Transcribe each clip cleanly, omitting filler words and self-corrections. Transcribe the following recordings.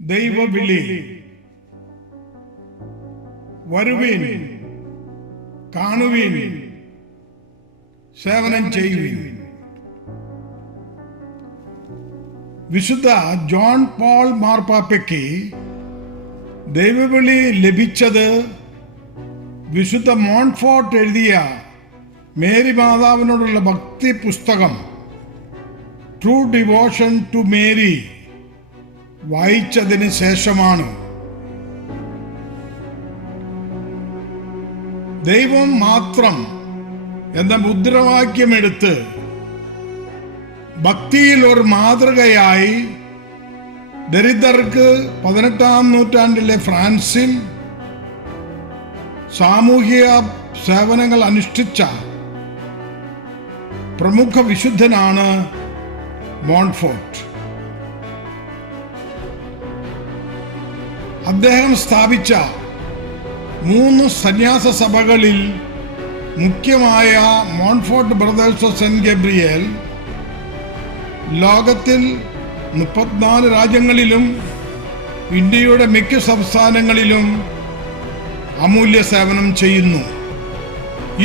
ദൈവവിളി. വരുവിൻ, കാണുവിൻ, സേവനം ചെയ്യുവിൻ. വിശുദ്ധ ജോൺ പോൾ മാർപ്പാപ്പയ്ക്ക് ദൈവവിളി ലഭിച്ചത് വിശുദ്ധ മോൺഫോർട്ട് എഴുതിയ മേരി മാതാവിനോടുള്ള ഭക്തി പുസ്തകം ട്രൂ ഡിവോഷൻ ടു മേരി വായിച്ചതിന് ശേഷമാണ്. ദൈവം മാത്രം എന്ന മുദ്രാവാക്യമെടുത്ത് ഭക്തിയിൽ ഒരു മാതൃകയായി ദരിദ്രർക്ക് 18-ാം നൂറ്റാണ്ടിലെ ഫ്രാൻസിൽ സാമൂഹിക സേവനങ്ങൾ അനുഷ്ഠിച്ച പ്രമുഖ വിശുദ്ധനാണ് മോൺഫോർട്ട്. അദ്ദേഹം സ്ഥാപിച്ച 3 സന്യാസ സഭകളിൽ മുഖ്യമായ Montfort brothers of saint Gabriel ലോകത്തിൽ 34 രാജ്യങ്ങളിലും ഇന്ത്യയുടെ മിക്ക സംസ്ഥാനങ്ങളിലും അമൂല്യ സേവനം ചെയ്യുന്നു.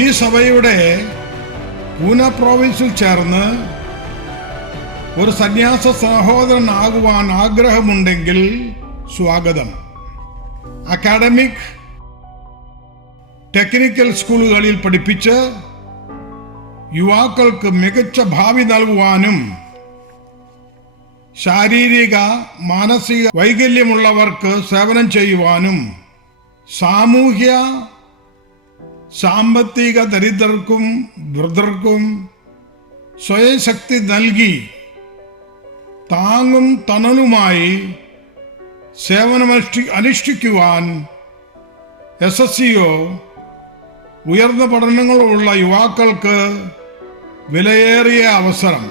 ഈ സഭയുടെ പൂന പ്രോവിൻസിൽ ചേർന്ന് ഒരു സന്യാസ സഹോദരനാകുവാൻ ആഗ്രഹമുണ്ടെങ്കിൽ സ്വാഗതം. അക്കാഡമിക് ടെക്നിക്കൽ സ്കൂളുകളിൽ പഠിപ്പിച്ച് യുവാക്കൾക്ക് മികച്ച ഭാവി നൽകുവാനും ശാരീരിക മാനസിക വൈകല്യമുള്ളവർക്ക് സേവനം ചെയ്യുവാനും സാമൂഹ്യ സാമ്പത്തിക ദരിദ്രർക്കും വൃദ്ധർക്കും സ്വയം ശക്തി നൽകി താങ്ങും തണലുമായി സേവനം അനുഷ്ഠിക്കുവാൻ SSCO ഉയർന്ന പഠനങ്ങളുള്ള യുവാക്കൾക്ക് വിലയേറിയ അവസരം.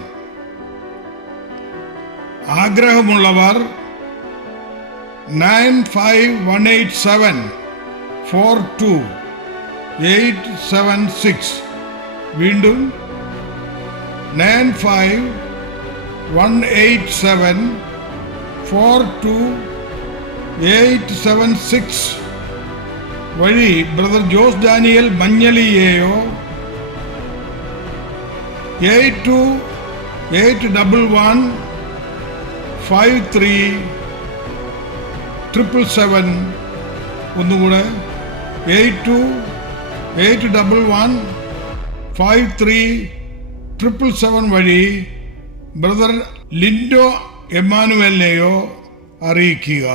ആഗ്രഹമുള്ളവർ 95-187-42876 വീണ്ടും 95-187-42876 വഴി ബ്രദർ ജോസ് ഡാനിയൽ മഞ്ഞളിയെയോ 82815377 ഒന്നുകൂടെ 82815377 വഴി ബ്രദർ ലിൻഡോ എമ്മാനുവലിനെയോ അറിയിക്കുക.